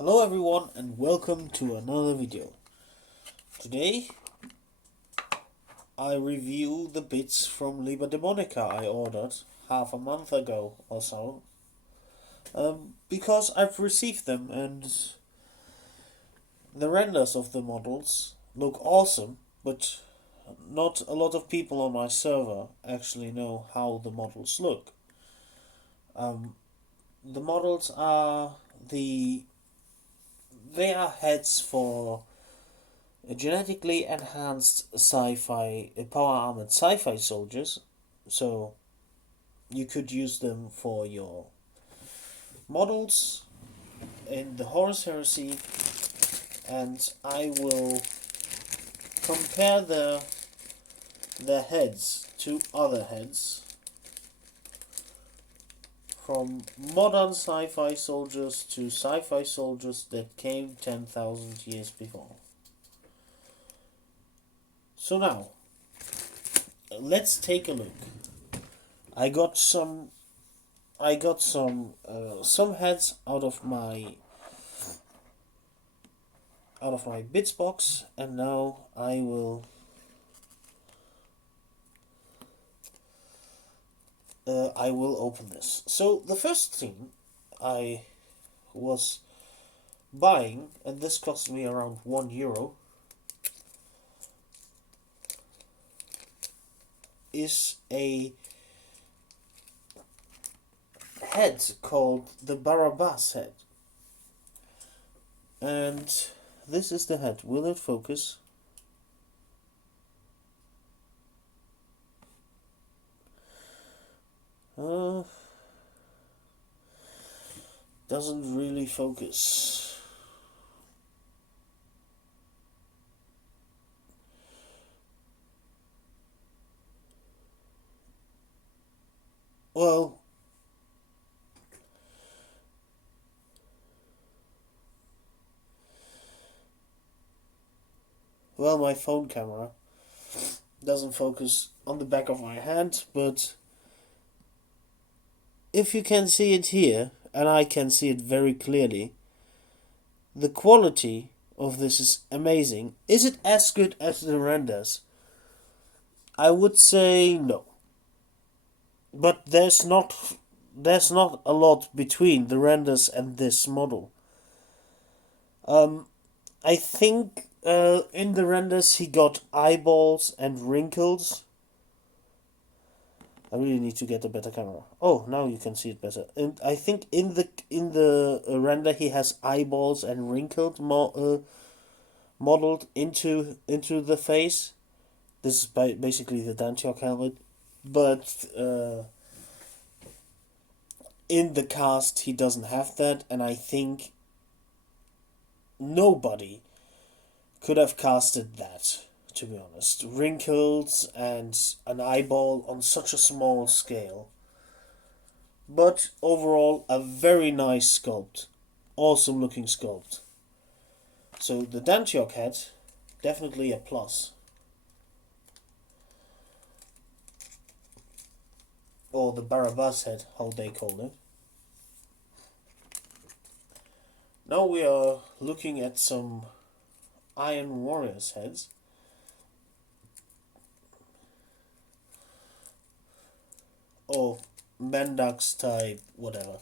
Hello everyone and welcome to another video. Today I review the bits from Liber Daemonica I ordered half a month ago or so. Because I've received them and the renders of the models look awesome, but not a lot of people on my server actually know how the models look. The models are they are heads for genetically enhanced sci-fi, power-armored sci-fi soldiers, so you could use them for your models in the Horus Heresy, and I will compare their heads to other heads from modern sci-fi soldiers to sci-fi soldiers that came 10,000 years before. So now, let's take a look. I got some heads out of my bits box, and now I will open this. So the first thing I was buying, and this cost me around €1, is a head called the Barabbas head. And this is the head. Will it focus? Doesn't really focus. Well, my phone camera doesn't focus on the back of my hand, but if you can see it here, and I can see it very clearly, the quality of this is amazing. Is it as good as the renders? I would say no. But there's not a lot between the renders and this model. I think in the renders he got eyeballs and wrinkles. I really need to get a better camera. Oh, now you can see it better. And I think in the render he has eyeballs and wrinkled modeled into the face. This is basically the didnt helmet, but in the cast he doesn't have that, and I think nobody could have casted that, to be honest. Wrinkles and an eyeball on such a small scale. But overall, a very nice sculpt. Awesome looking sculpt. So the didnt head, definitely a plus. Or the Barabbas head, how they call it. Now we are looking at some Iron Warriors heads. Or Mendax type, whatever.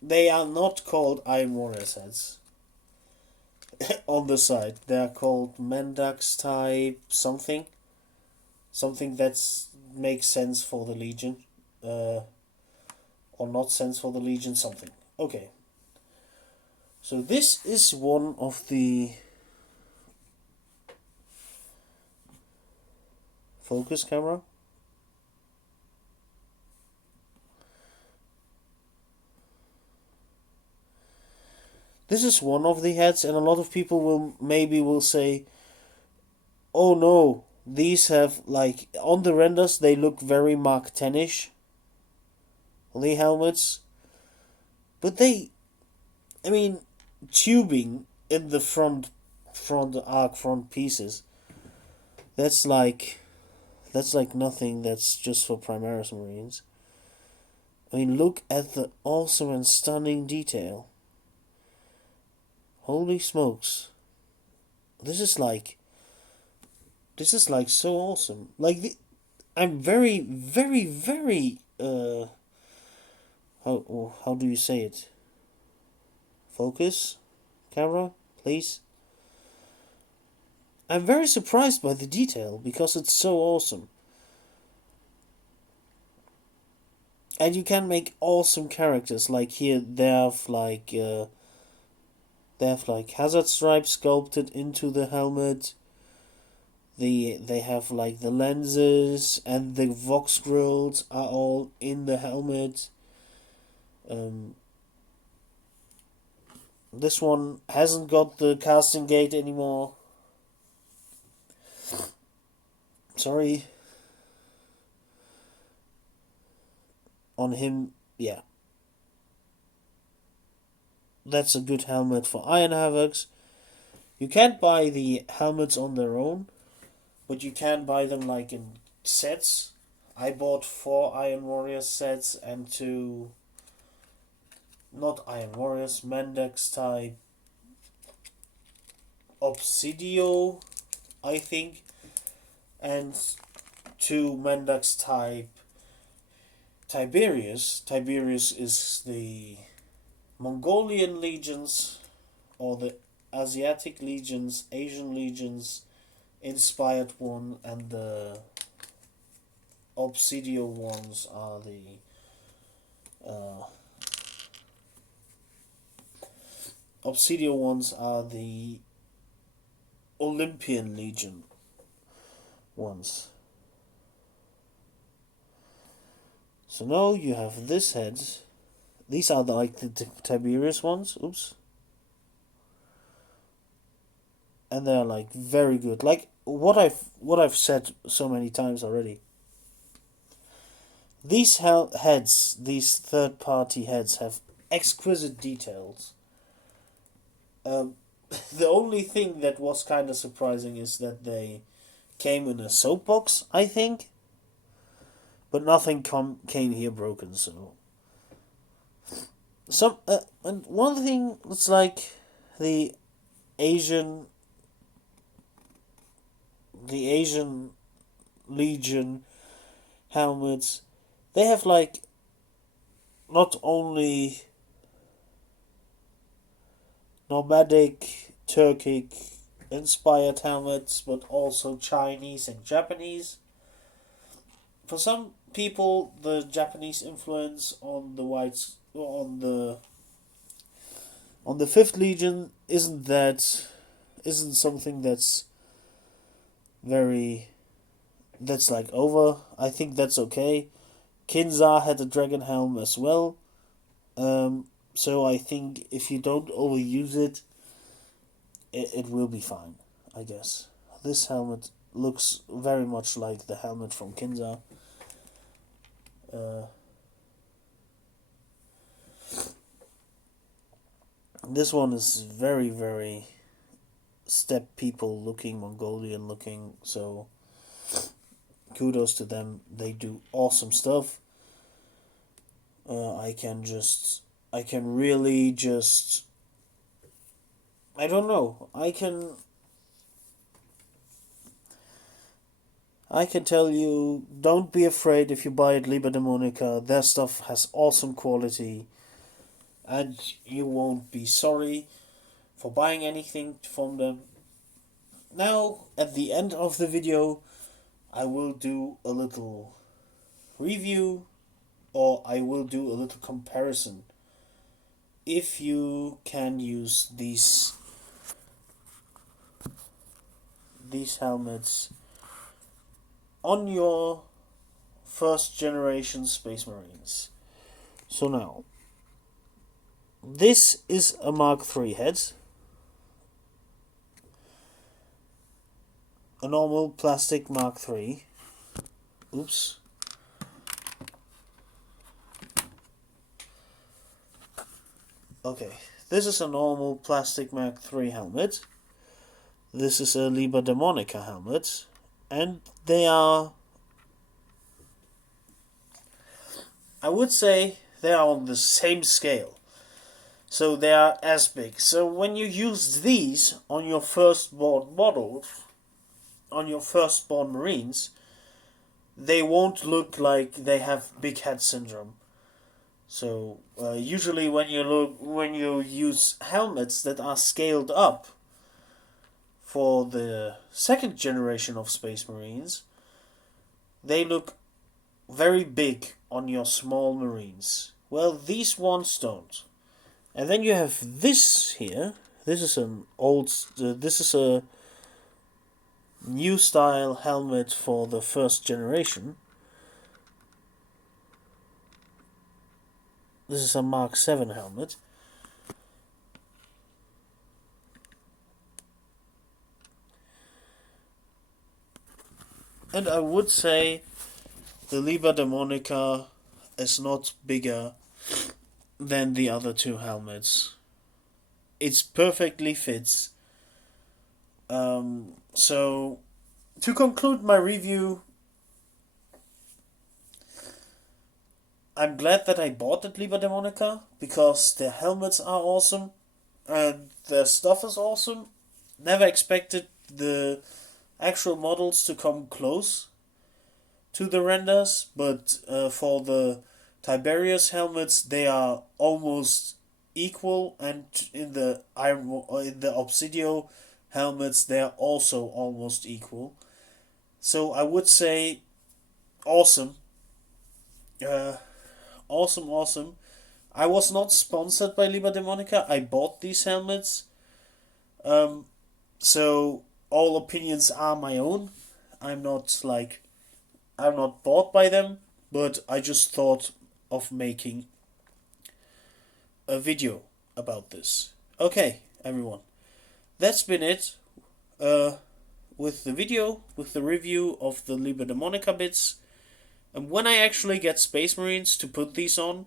They are not called Iron Warriors heads. On the side, they are called Mendax type something. Something that makes sense for the Legion. Or not sense for the Legion, something. Okay. So this is one of the focus camera. This is one of the heads, and a lot of people will say, oh no, these have, like, on the renders they look very Mark 10-ish, the helmets. But tubing in the front arc front pieces, that's like nothing. That's just for Primaris Marines. Look at the awesome and stunning detail. Holy smokes. This is like so awesome. Like I'm very, very, very how do you say it? Focus, camera, please. I'm very surprised by the detail because it's so awesome. And you can make awesome characters. Like here, they have like hazard stripes sculpted into the helmet. They have like the lenses and the Vox grills are all in the helmet. This one hasn't got the casting gate anymore. Sorry. On him, yeah. That's a good helmet for Iron Havocs. You can't buy the helmets on their own, but you can buy them like in sets. I bought 4 Iron Warriors sets and 2 not Iron Warriors, Mendax type Obsidio, I think, and 2 Mendax type Tiberius. Tiberius is the Mongolian legions or the Asiatic legions, Asian legions inspired one, and the Obsidio ones are the Obsidio ones are the Olympian Legion ones. So now you have this head. These are like the Tiberius ones. Oops. And they're like very good. Like what I've said so many times already. These heads, these third-party heads, have exquisite details. The only thing that was kind of surprising is that they came in a soapbox, I think. But nothing came here broken, so. And one thing, it's like the Asian Legion helmets. They have like not only nomadic Turkic inspired helmets, but also Chinese and Japanese. For some people, the Japanese influence on the whites on the Fifth Legion isn't something that's like over. I think that's okay. Kinza had a dragon helm as well. So I think if you don't overuse it, it will be fine, I guess. This helmet looks very much like the helmet from Kinza. This one is very, very steppe people looking, Mongolian looking, so kudos to them. They do awesome stuff. I can really just, I don't know, I can tell you, don't be afraid if you buy at Liber Daemonica. Their stuff has awesome quality, and you won't be sorry for buying anything from them. Now, at the end of the video, I will do a little review, or I will do a little comparison. If you can use these helmets on your first generation Space Marines. So now, this is a Mark III head. A normal plastic Mark III. Oops. Okay, this is a normal plastic Mark III helmet. This is a Liber Daemonica helmet. And they are, I would say, they are on the same scale. So they are as big. So when you use these on your firstborn models, on your firstborn Marines, they won't look like they have big head syndrome. So usually when you use helmets that are scaled up for the second generation of Space Marines, they look very big on your small Marines. Well, these ones don't. And then you have this here. This is an old. This is a new style helmet for the first generation. This is a Mark 7 helmet. And I would say the Liber Daemonica is not bigger than the other two helmets. It's perfectly fits. So, to conclude my review, I'm glad that I bought the Liber Daemonica because their helmets are awesome and their stuff is awesome. Never expected the actual models to come close to the renders, but for the Tiberius helmets, they are almost equal, and in the Obsidio helmets, they are also almost equal. So I would say awesome. Uh, awesome. I was not sponsored by Liber Daemonica. I bought these helmets. So all opinions are my own. I'm not like I'm not bought by them, but I just thought of making a video about this. Okay, everyone. That's been it. With the video, with the review of the Liber Daemonica bits. And when I actually get Space Marines to put these on,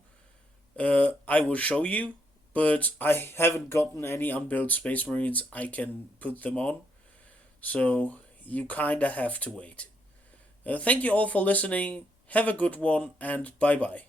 I will show you. But I haven't gotten any unbuilt Space Marines I can put them on. So you kinda have to wait. Thank you all for listening. Have a good one, and bye bye.